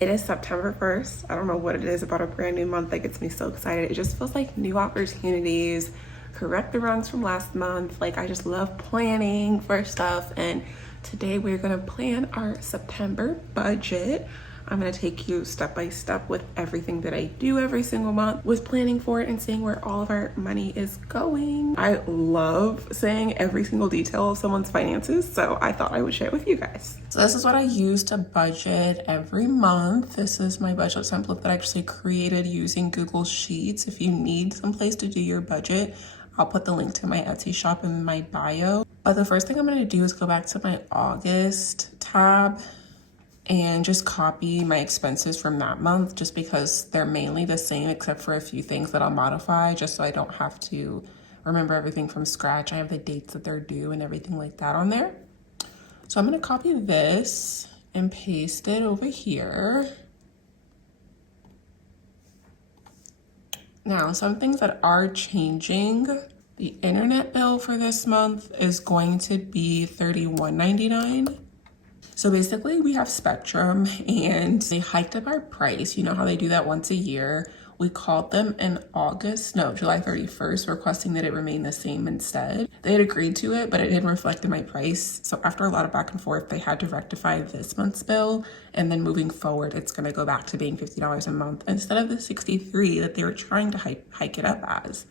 It is September 1st. I don't know what it is about a brand new month that gets me so excited. It just feels like new opportunities, correct the wrongs from last month. Like, I just love planning for stuff. And today we're gonna plan our September budget. I'm gonna take you step by step with everything that I do every single month with planning for it and seeing where all of our money is going. I love saying every single detail of someone's finances, so I thought I would share it with you guys. So this is what I use to budget every month. This is my budget template that I actually created using Google Sheets. If you need some place to do your budget, I'll put the link to my Etsy shop in my bio. But the first thing I'm gonna do is go back to my August tab and just copy my expenses from that month, just because they're mainly the same except for a few things that I'll modify just so I don't have to remember everything from scratch. I have the dates that they're due and everything like that on there. So I'm gonna copy this and paste it over here. Now, some things that are changing. The internet bill for this month is going to be $31.99. So basically we have Spectrum and they hiked up our price. You know how they do that once a year. We called them in July 31st, requesting that it remain the same instead. They had agreed to it, but it didn't reflect in my price. So after a lot of back and forth, they had to rectify this month's bill. And then moving forward, it's gonna go back to being $50 a month instead of the $63 that they were trying to hike it up as.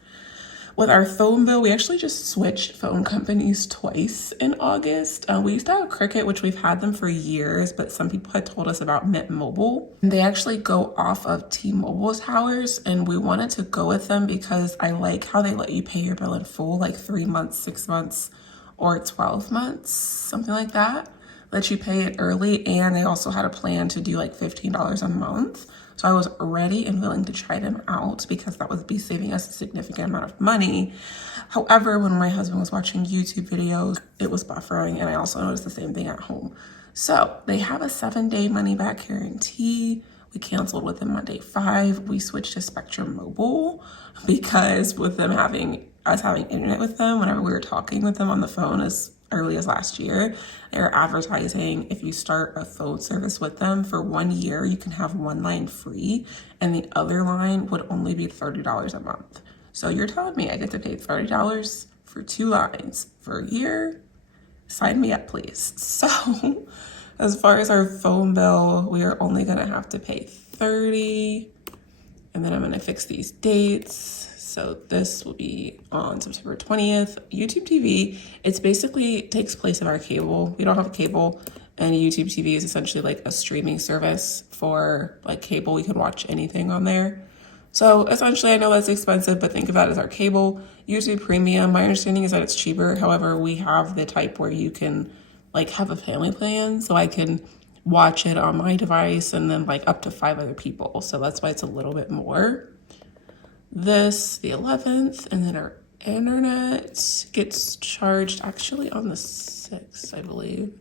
With our phone bill, we actually just switched phone companies twice in August. We used to have Cricket, which we've had them for years, but some people had told us about Mint Mobile. They actually go off of T-Mobile's towers, and we wanted to go with them because I like how they let you pay your bill in full, like 3 months, 6 months, or 12 months, something like that. Let you pay it early, and they also had a plan to do like $15 a month. So I was ready and willing to try them out because that would be saving us a significant amount of money. However, when my husband was watching YouTube videos, it was buffering, and I also noticed the same thing at home. So they have a 7-day money back guarantee. We canceled with them on day 5. We switched to Spectrum Mobile because with them having internet with them, whenever we were talking with them on the phone as early as last year, they were advertising if you start a phone service with them for 1 year, you can have one line free, and the other line would only be $30 a month. So you're telling me I get to pay $30 for 2 lines for a year? Sign me up, please. So as far as our phone bill, we are only gonna have to pay $30, and then I'm gonna fix these dates. So this will be on September 20th. YouTube TV, it's basically takes place of our cable. We don't have cable, and YouTube TV is essentially like a streaming service for like cable. We can watch anything on there. So essentially, I know that's expensive, but think of that as our cable. YouTube Premium, my understanding is that it's cheaper. However, we have the type where you can like have a family plan, so I can watch it on my device and then like up to 5 other people. So that's why it's a little bit more. This, the 11th, and then our internet gets charged actually on the 6th, I believe.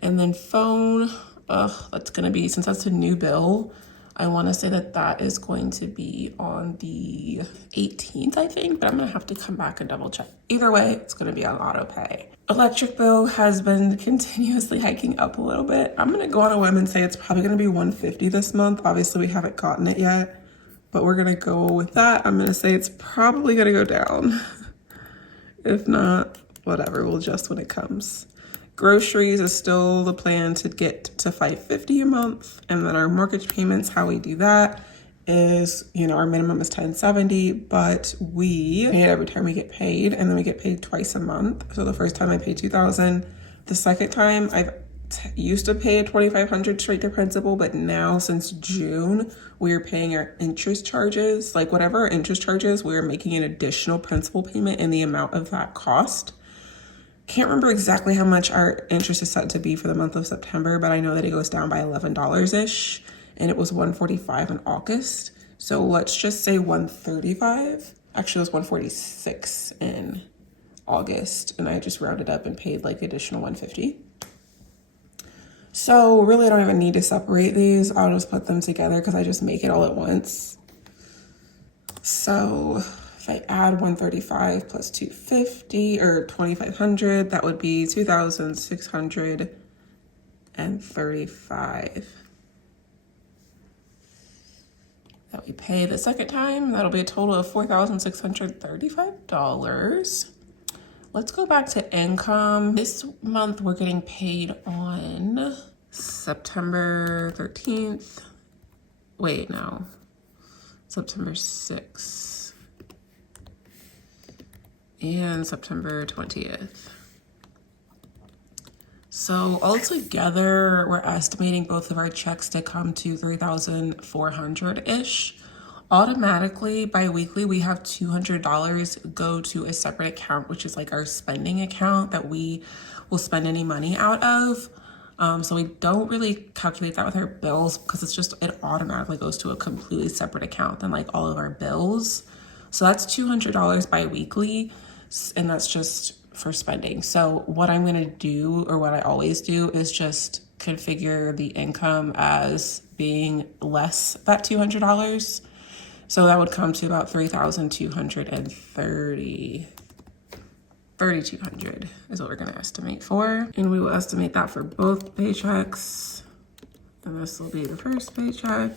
And then phone, that's gonna be, since that's a new bill, I wanna say that that is going to be on the 18th, I think, but I'm gonna have to come back and double check. Either way, it's gonna be on auto pay. Electric bill has been continuously hiking up a little bit. I'm gonna go on a whim and say it's probably gonna be $150 this month. Obviously, we haven't gotten it yet, but we're gonna go with that. I'm gonna say it's probably gonna go down. If not, whatever, we'll adjust when it comes. Groceries is still the plan to get to $550 a month. And then our mortgage payments, how we do that is, our minimum is $1070, but we pay it every time we get paid, and then we get paid twice a month. So the first time I paid $2,000. The second time I've used to pay a $2,500 straight to principal, but now since June, we're paying our interest charges. Like whatever our interest charges, we're making an additional principal payment in the amount of that cost. Can't remember exactly how much our interest is set to be for the month of September, but I know that it goes down by $11-ish, and it was $145 in August. So let's just say $135. Actually, it was $146 in August, and I just rounded up and paid like additional $150. So really, I don't even need to separate these. I'll just put them together because I just make it all at once. So if I add 135 plus 250 or 2,500, that would be 2,635. we pay the second time, that'll be a total of $4,635. Let's go back to income. This month we're getting paid on September 13th. Wait, no. September 6th. And September 20th. So altogether, we're estimating both of our checks to come to $3,400-ish. Automatically, bi-weekly, we have $200 go to a separate account, which is like our spending account that we will spend any money out of. So we don't really calculate that with our bills because it automatically goes to a completely separate account than like all of our bills. So that's $200 bi-weekly, and that's just for spending. So what I'm going to do, or what I always do, is just configure the income as being less that $200. So that would come to about $3,230. 3,200 is what we're going to estimate for. And we will estimate that for both paychecks. And this will be the first paycheck.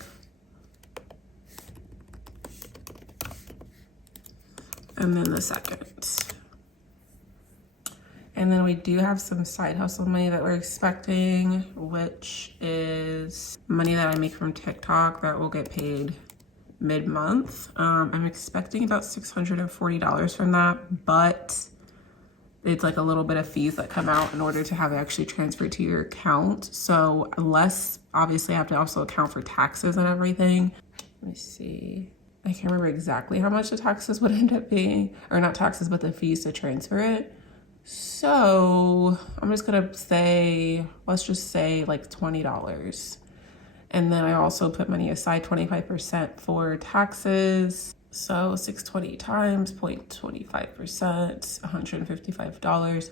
And then the second. And then we do have some side hustle money that we're expecting, which is money that I make from TikTok that will get paid mid-month. I'm expecting about $640 from that, but it's like a little bit of fees that come out in order to have it actually transferred to your account. So less, obviously I have to also account for taxes and everything. Let me see. I can't remember exactly how much the taxes would end up being, or not taxes, but the fees to transfer it. So I'm just gonna say, let's just say like $20. And then I also put money aside, 25% for taxes. So 620 times 0.25%, $155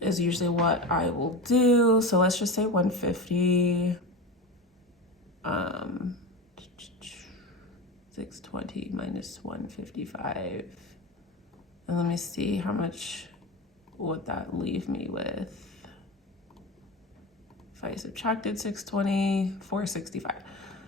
is usually what I will do. So let's just say 150. 620 minus 155. And let me see, how much would that leave me with? If I subtracted 620, 465.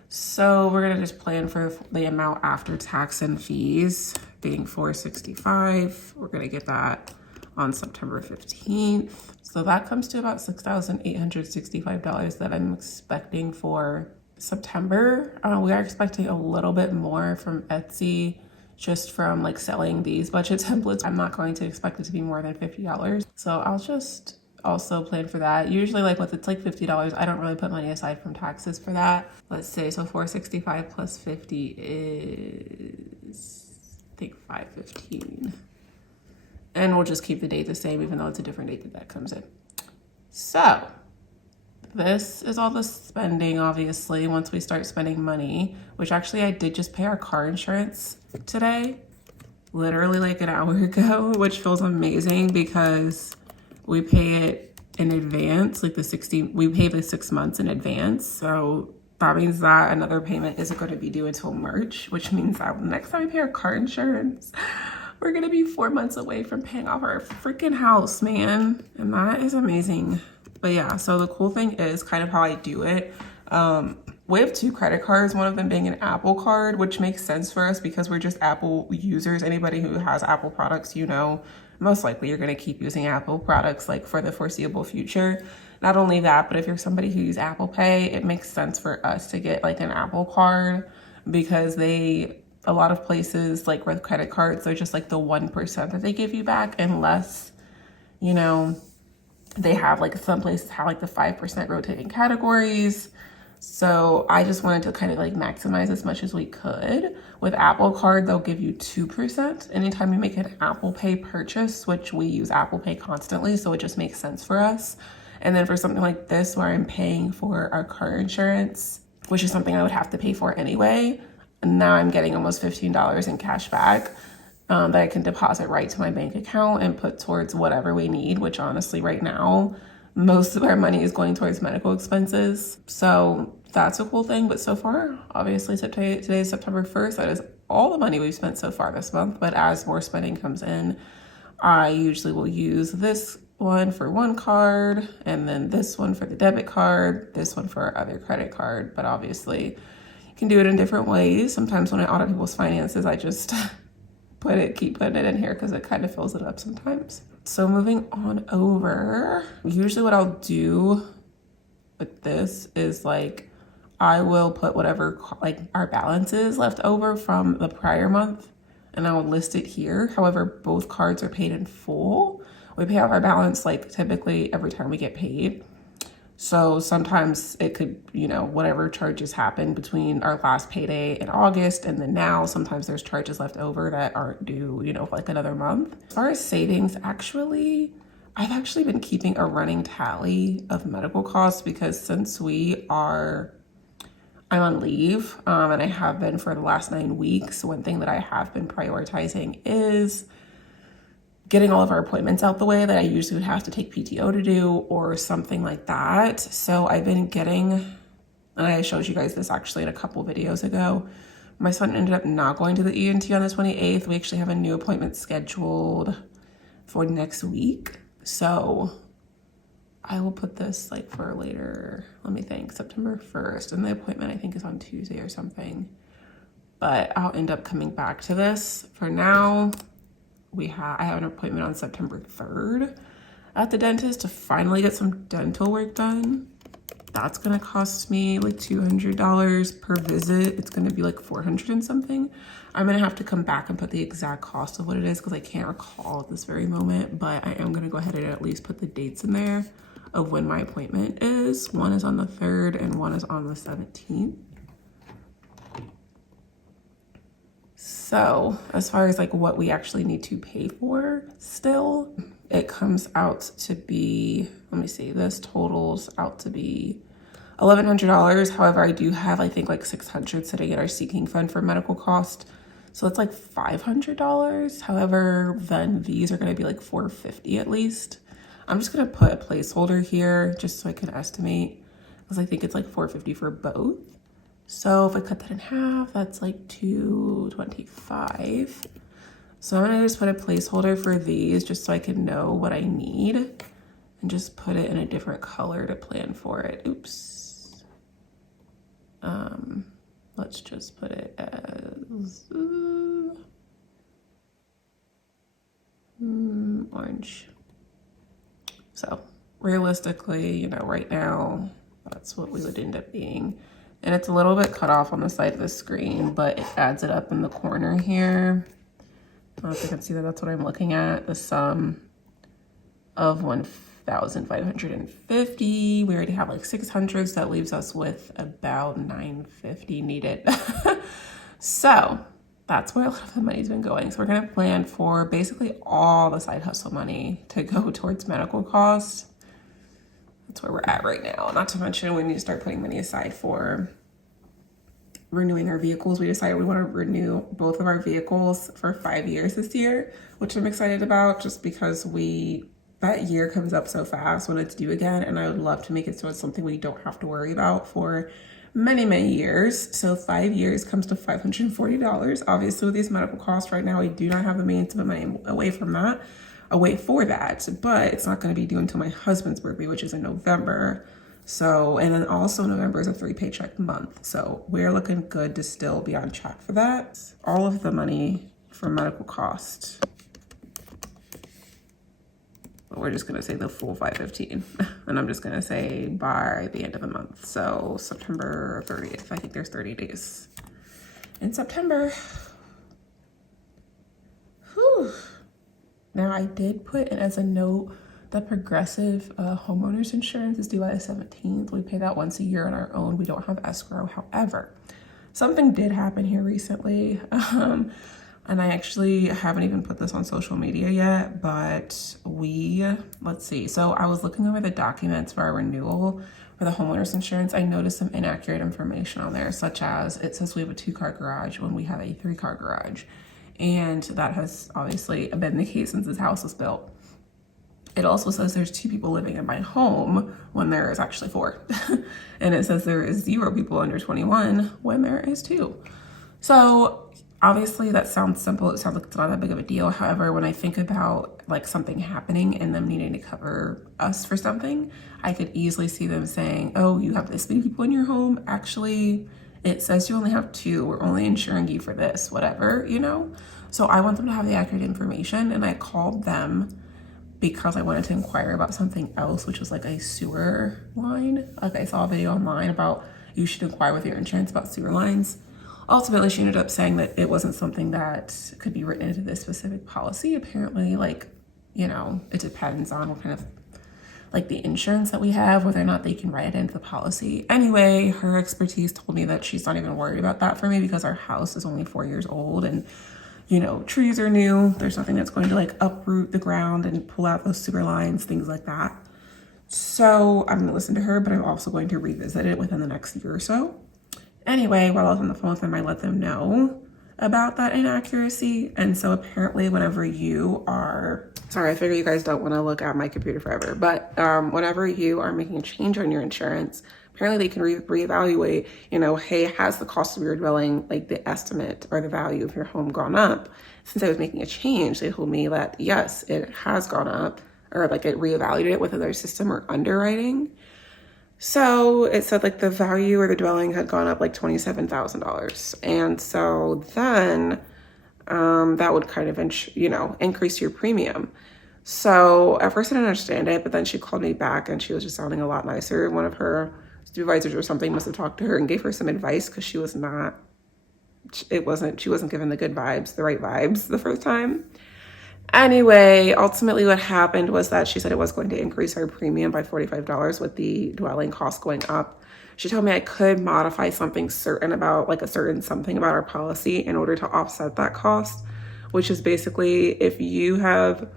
So we're gonna just plan for the amount after tax and fees being 465. We're gonna get that on September 15th. So that comes to about $6,865 that I'm expecting for September. We are expecting a little bit more from Etsy, just from like selling these budget templates. I'm not going to expect it to be more than $50. So I'll just also plan for that. Usually like with it's like $50, I don't really put money aside from taxes for that. Let's say, so 465 plus 50 is, I think, 515. And we'll just keep the date the same, even though it's a different date that comes in. So this is all the spending, obviously, once we start spending money, which actually I did just pay our car insurance today, literally like an hour ago, which feels amazing because we pay it in advance, like we pay the 6 months in advance. So that means that another payment isn't going to be due until March, which means that next time we pay our car insurance, we're going to be 4 months away from paying off our freaking house, man. And that is amazing. But yeah, so the cool thing is kind of how I do it. We have 2 credit cards, one of them being an Apple card, which makes sense for us because we're just Apple users. Anybody who has Apple products, you know, most likely you're going to keep using Apple products like for the foreseeable future. Not only that, but if you're somebody who uses Apple Pay, it makes sense for us to get like an Apple card because a lot of places like with credit cards, they're just like the 1% that they give you back, unless, you know, they have like some places have like the 5% rotating categories. So I just wanted to kind of like maximize as much as we could. With Apple Card, they'll give you 2% anytime you make an Apple Pay purchase, which we use Apple Pay constantly, so it just makes sense for us. And then for something like this, where I'm paying for our car insurance, which is something I would have to pay for anyway, and now I'm getting almost $15 in cash back that I can deposit right to my bank account and put towards whatever we need, which honestly right now, most of our money is going towards medical expenses. So that's a cool thing. But so far, obviously today is September 1st. That is all the money we've spent so far this month. But as more spending comes in, I usually will use this one for one card, and then this one for the debit card, this one for our other credit card. But obviously, You can do it in different ways. Sometimes when I audit people's finances, I just keep putting it in here because it kind of fills it up sometimes. So moving on over, usually what I'll do with this is like, I will put whatever like our balance is left over from the prior month and I'll list it here. However, both cards are paid in full. We pay off our balance like typically every time we get paid. So sometimes it could, you know, whatever charges happen between our last payday in August and then now, sometimes there's charges left over that aren't due, you know, like another month. As far as savings, I've actually been keeping a running tally of medical costs because since I'm on leave and I have been for the last 9 weeks, one thing that I have been prioritizing is getting all of our appointments out the way that I usually would have to take PTO to do or something like that. So I've been getting, and I showed you guys this actually in a couple videos ago, my son ended up not going to the ENT on the 28th. We actually have a new appointment scheduled for next week. So I will put this like for later, let me think, September 1st. And the appointment I think is on Tuesday or something. But I'll end up coming back to this. For now, I have an appointment on September 3rd at the dentist to finally get some dental work done. That's gonna cost me like $200 per visit. It's gonna be like 400 and something. I'm gonna have to come back and put the exact cost of what it is because I can't recall at this very moment, but I am gonna go ahead and at least put the dates in there of when my appointment is. One is on the 3rd and one is on the 17th. So as far as like what we actually need to pay for still, it comes out to be, let me see, this totals out to be $1,100. However, I do have, I think like $600 sitting in our seeking fund for medical cost. So it's like $500. However, then these are gonna be like $450 at least. I'm just gonna put a placeholder here just so I can estimate because I think it's like $450 for both. So if I cut that in half, that's like $225. So I'm gonna just put a placeholder for these just so I can know what I need and just put it in a different color to plan for it. Oops. Let's just put it as orange. So realistically, you know, right now, that's what we would end up being. And it's a little bit cut off on the side of the screen, but it adds it up in the corner here. I don't know if you can see that that's what I'm looking at. The sum of 1,550. We already have like 600, so that leaves us with about 950 needed. So that's where a lot of the money's been going. So we're gonna plan for basically all the side hustle money to go towards medical costs. That's where we're at right now. Not to mention we need to start putting money aside for renewing our vehicles. We decided we want to renew both of our vehicles for 5 years this year, which I'm excited about just because that year comes up so fast when it's due again. And I would love to make it so it's something we don't have to worry about for many, many years. So 5 years comes to $540. Obviously with these medical costs right now, we do not have the means to put money away for that, but it's not going to be due until my husband's birthday, which is in November. So, and then also November is a 3 paycheck month. So we're looking good to still be on track for that. All of the money for medical costs. But we're just going to say the full 515 and I'm just going to say by the end of the month. So September 30th, I think there's 30 days in September. Whew. Now I did put in as a note that Progressive homeowners insurance is due by the 17th. We pay that once a year on our own. We don't have escrow. However, something did happen here recently. And I actually haven't even put this on social media yet, but let's see. So I was looking over the documents for our renewal for the homeowners insurance. I noticed some inaccurate information on there, such as it says we have a 2-car garage when we have a 3-car garage. And that has obviously been the case since this house was built. It also says there's 2 people living in my home when there is actually 4. And it says there is 0 people under 21 when there is 2. So obviously that sounds simple. It sounds like it's not that big of a deal. However, when I think about like something happening and them needing to cover us for something, I could easily see them saying, oh, you have this many people in your home. Actually, it says you only have two, we're only insuring you for this, whatever, you know? So I want them to have the accurate information, and I called them because I wanted to inquire about something else, which was like a sewer line. Like I saw a video online about you should inquire with your insurance about sewer lines. Ultimately, she ended up saying that it wasn't something that could be written into this specific policy. Apparently, like, you know, it depends on what kind of like the insurance that we have, whether or not they can write it into the policy. Anyway, her expertise told me that she's not even worried about that for me because our house is only 4 years old, and you know, trees are new. There's nothing that's going to like uproot the ground and pull out those sewer lines, things like that. So I'm gonna listen to her, but I'm also going to revisit it within the next year or so. Anyway, while I was on the phone with them, I let them know about that inaccuracy. And so apparently whenever you are, sorry, I figure you guys don't want to look at my computer forever, but whenever you are making a change on your insurance, apparently they can reevaluate, you know, hey, has the cost of your dwelling, like the estimate or the value of your home gone up? Since I was making a change, they told me that yes, it has gone up, or like it reevaluated it with their system or underwriting. So it said like the value of the dwelling had gone up like $27,000. And so then that would kind of, you know, increase your premium. So at first I didn't understand it, but then she called me back and she was just sounding a lot nicer. One of her supervisors or something must have talked to her and gave her some advice because she wasn't given the good vibes, the right vibes the first time. Anyway, ultimately what happened was that she said it was going to increase our premium by $45 with the dwelling cost going up. She told me I could modify something certain about like a certain something about our policy in order to offset that cost, which is basically if you have,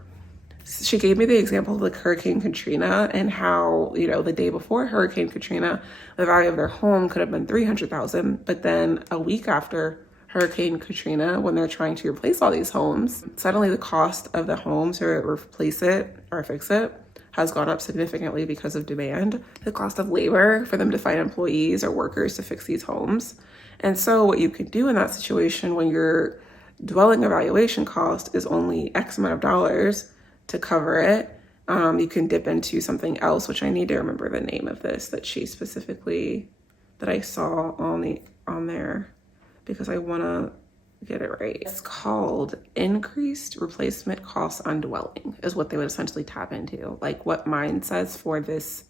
she gave me the example of like Hurricane Katrina and how, you know, the day before Hurricane Katrina, the value of their home could have been $300,000, but then a week after Hurricane Katrina, when they're trying to replace all these homes, suddenly the cost of the home to replace it or fix it has gone up significantly because of demand. The cost of labor for them to find employees or workers to fix these homes. And so what you can do in that situation when your dwelling evaluation cost is only X amount of dollars to cover it, you can dip into something else, which I need to remember the name of this that she specifically, that I saw on there because I want to get it right. It's called increased replacement costs on dwelling is what they would essentially tap into. Like what mine says for this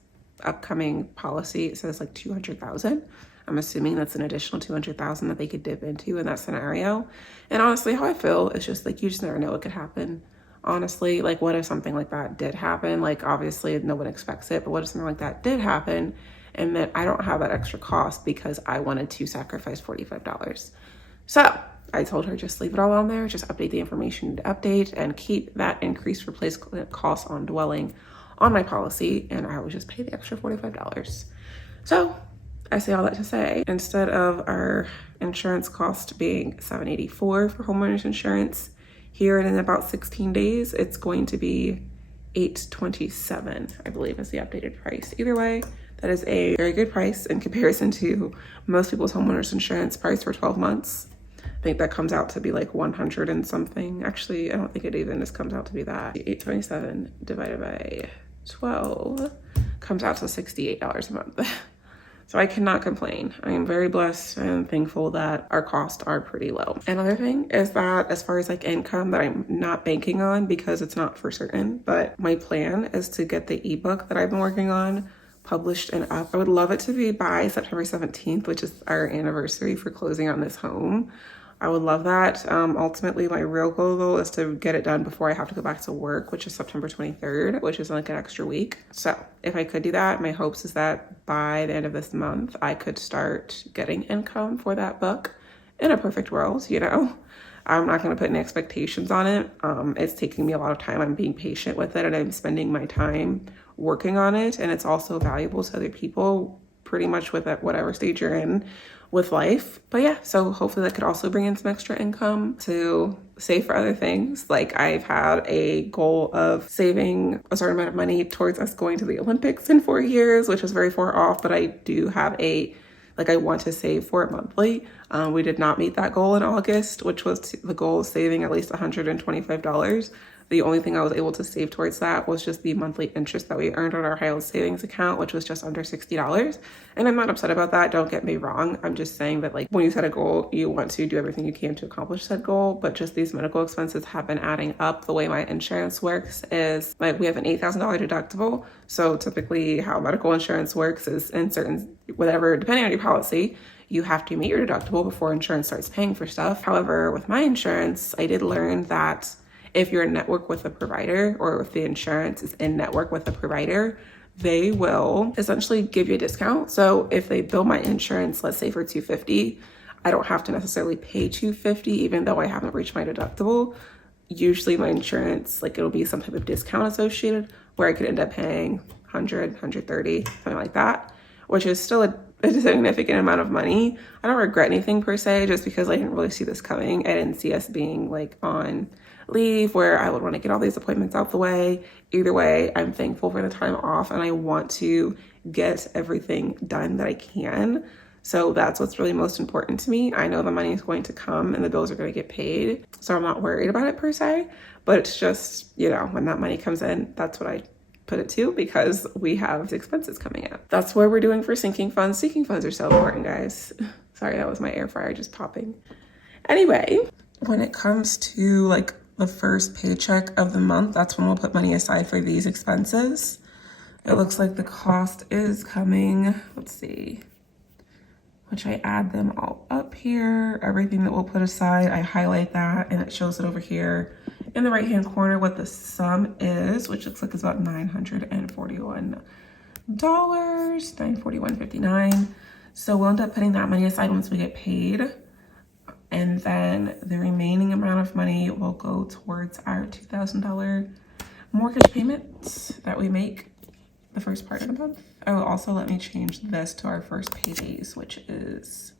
upcoming policy, it says like 200,000. I'm assuming that's an additional 200,000 that they could dip into in that scenario. And honestly, how I feel is just like, you just never know what could happen. Honestly, like what if something like that did happen? Like obviously no one expects it, but what if something like that did happen and that I don't have that extra cost because I wanted to sacrifice $45. So I told her just leave it all on there, just update the information to update and keep that increased replacement cost on dwelling on my policy, and I would just pay the extra $45. So I say all that to say, instead of our insurance cost being $784 for homeowners insurance, here in about 16 days, it's going to be $827, I believe is the updated price. Either way, that is a very good price in comparison to most people's homeowners insurance price for 12 months. I think that comes out to be like 100 and something. Actually, I don't think it even just comes out to be that. 827 divided by 12 comes out to $68 a month. So I cannot complain. I am very blessed and thankful that our costs are pretty low. Another thing is that as far as like income that I'm not banking on because it's not for certain, but my plan is to get the ebook that I've been working on published and up. I would love it to be by September 17th, which is our anniversary for closing on this home. I would love that. Ultimately, my real goal though is to get it done before I have to go back to work, which is September 23rd, which is like an extra week. So if I could do that, my hopes is that by the end of this month, I could start getting income for that book. In a perfect world, you know. I'm not going to put any expectations on it. It's taking me a lot of time. I'm being patient with it and I'm spending my time working on it. And it's also valuable to other people pretty much with at whatever stage you're in with life. But yeah, so hopefully that could also bring in some extra income to save for other things. Like I've had a goal of saving a certain amount of money towards us going to the Olympics in 4 years, which is very far off, but I do have I want to save for it monthly. We did not meet that goal in August, which was the goal of saving at least $125. The only thing I was able to save towards that was just the monthly interest that we earned on our high-yield savings account, which was just under $60. And I'm not upset about that. Don't get me wrong. I'm just saying that like when you set a goal, you want to do everything you can to accomplish that goal. But just these medical expenses have been adding up. The way my insurance works is like we have an $8,000 deductible. So typically how medical insurance works is in certain, whatever, depending on your policy, you have to meet your deductible before insurance starts paying for stuff. However, with my insurance, I did learn that if you're in network with a provider, or if the insurance is in network with a provider, they will essentially give you a discount. So if they bill my insurance, let's say for $250, I don't have to necessarily pay $250, even though I haven't reached my deductible. Usually my insurance, like it'll be some type of discount associated where I could end up paying $100, $130, something like that, which is still a significant amount of money. I don't regret anything per se, just because I didn't really see this coming. I didn't see us being like on leave where I would want to get all these appointments out the way. Either way, I'm thankful for the time off and I want to get everything done that I can. So that's what's really most important to me. I know the money is going to come and the bills are going to get paid, so I'm not worried about it per se, but it's just, you know, when that money comes in, that's what I put it to, because we have expenses coming up. That's what we're doing for sinking funds. Sinking funds are so important, guys. Sorry, that was my air fryer just popping. Anyway, when it comes to like the first paycheck of the month, that's when we'll put money aside for these expenses. It looks like the cost is coming, let's see, which I add them all up here. Everything that we'll put aside, I highlight that and it shows it over here in the right hand corner what the sum is, which looks like it's about $941, $941.59. So we'll end up putting that money aside once we get paid. And then the remaining amount of money will go towards our $2,000 mortgage payments that we make the first part of the month. Oh, also let me change this to our first paydays, which is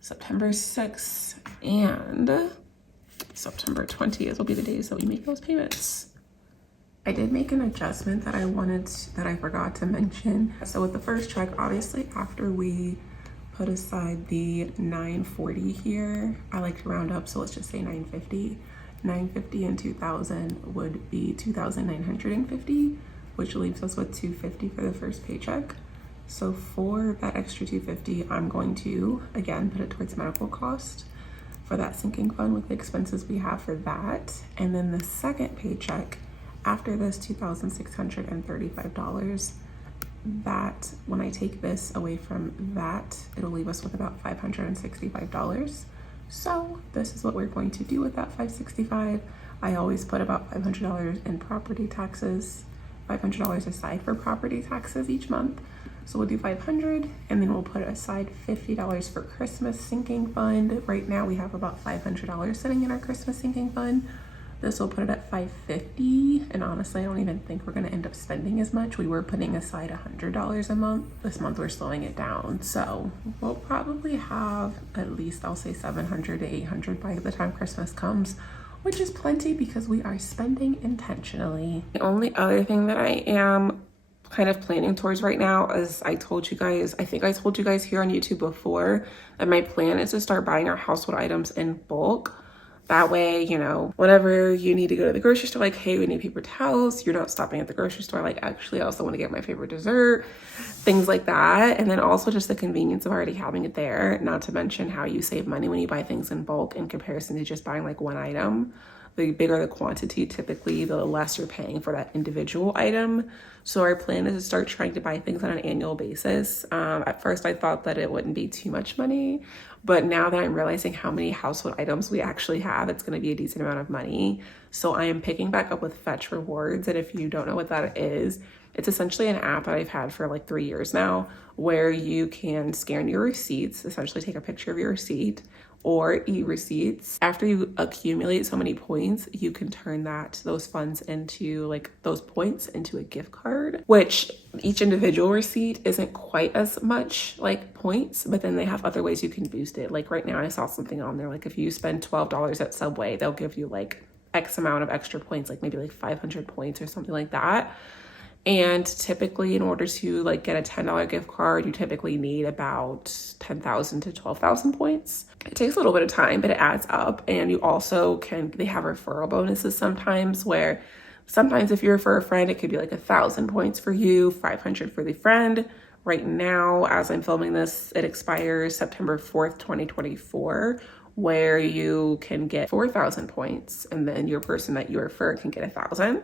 September 6th and September 20th will be the days that we make those payments. I did make an adjustment that I forgot to mention. So with the first check, obviously after we put aside the $940 here, I like to round up, so let's just say $950. $950 and $2,000 would be $2,950, which leaves us with $250 for the first paycheck. So for that extra $250, I'm going to again put it towards medical cost for that sinking fund with the expenses we have for that. And then the second paycheck after this $2,635, that when I take this away from that, it'll leave us with about $565. So this is what we're going to do with that $565. I always put about $500 in property taxes, $500 aside for property taxes each month. So we'll do $500 and then we'll put aside $50 for Christmas sinking fund. Right now we have about $500 sitting in our Christmas sinking fund. This will put it at $550, and honestly, I don't even think we're gonna end up spending as much. We were putting aside $100 a month. This month we're slowing it down. So we'll probably have at least, I'll say $700 to $800 by the time Christmas comes, which is plenty because we are spending intentionally. The only other thing that I am kind of planning towards right now is I think I told you guys here on YouTube before that my plan is to start buying our household items in bulk. That way, you know, whenever you need to go to the grocery store, like, hey, we need paper towels, you're not stopping at the grocery store, like, actually, I also want to get my favorite dessert, things like that. And then also just the convenience of already having it there, not to mention how you save money when you buy things in bulk in comparison to just buying like one item. The bigger the quantity, typically, the less you're paying for that individual item. So our plan is to start trying to buy things on an annual basis. At first, I thought that it wouldn't be too much money, but now that I'm realizing how many household items we actually have, it's going to be a decent amount of money. So I am picking back up with Fetch Rewards. And if you don't know what that is, it's essentially an app that I've had for like 3 years now, where you can scan your receipts, essentially take a picture of your receipt, or e-receipts. After you accumulate so many points, you can turn those funds into, like, those points into a gift card, which each individual receipt isn't quite as much like points, but then they have other ways you can boost it. Like right now I saw something on there, like if you spend $12 at Subway, they'll give you like X amount of extra points, like maybe like 500 points or something like that. And typically in order to like get a $10 gift card, you typically need about 10,000 to 12,000 points. It takes a little bit of time, but it adds up. And you also they have referral bonuses sometimes where sometimes if you refer a friend, it could be like 1,000 points for you, 500 for the friend. Right now, as I'm filming this, it expires September 4th, 2024, where you can get 4,000 points and then your person that you refer can get 1,000.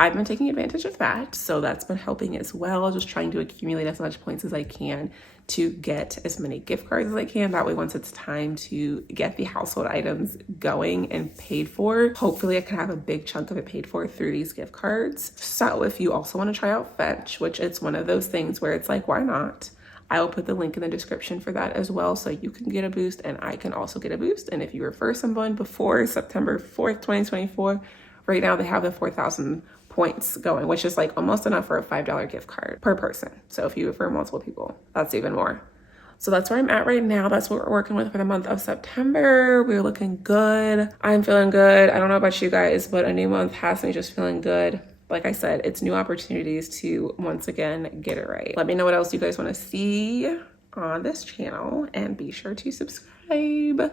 I've been taking advantage of that, so that's been helping as well, just trying to accumulate as much points as I can to get as many gift cards as I can. That way, once it's time to get the household items going and paid for, hopefully I can have a big chunk of it paid for through these gift cards. So if you also want to try out Fetch, which it's one of those things where it's like, why not? I will put the link in the description for that as well, so you can get a boost and I can also get a boost. And if you refer someone before September 4th, 2024, right now they have the 4,000 points going, which is like almost enough for a $5 gift card per person. So if you refer multiple people, that's even more. So that's where I'm at right now. That's what we're working with for the month of September. We're looking good. I'm feeling good. I don't know about you guys, but a new month has me just feeling good. Like I said, it's new opportunities to once again get it right. Let me know what else you guys want to see on this channel and be sure to subscribe.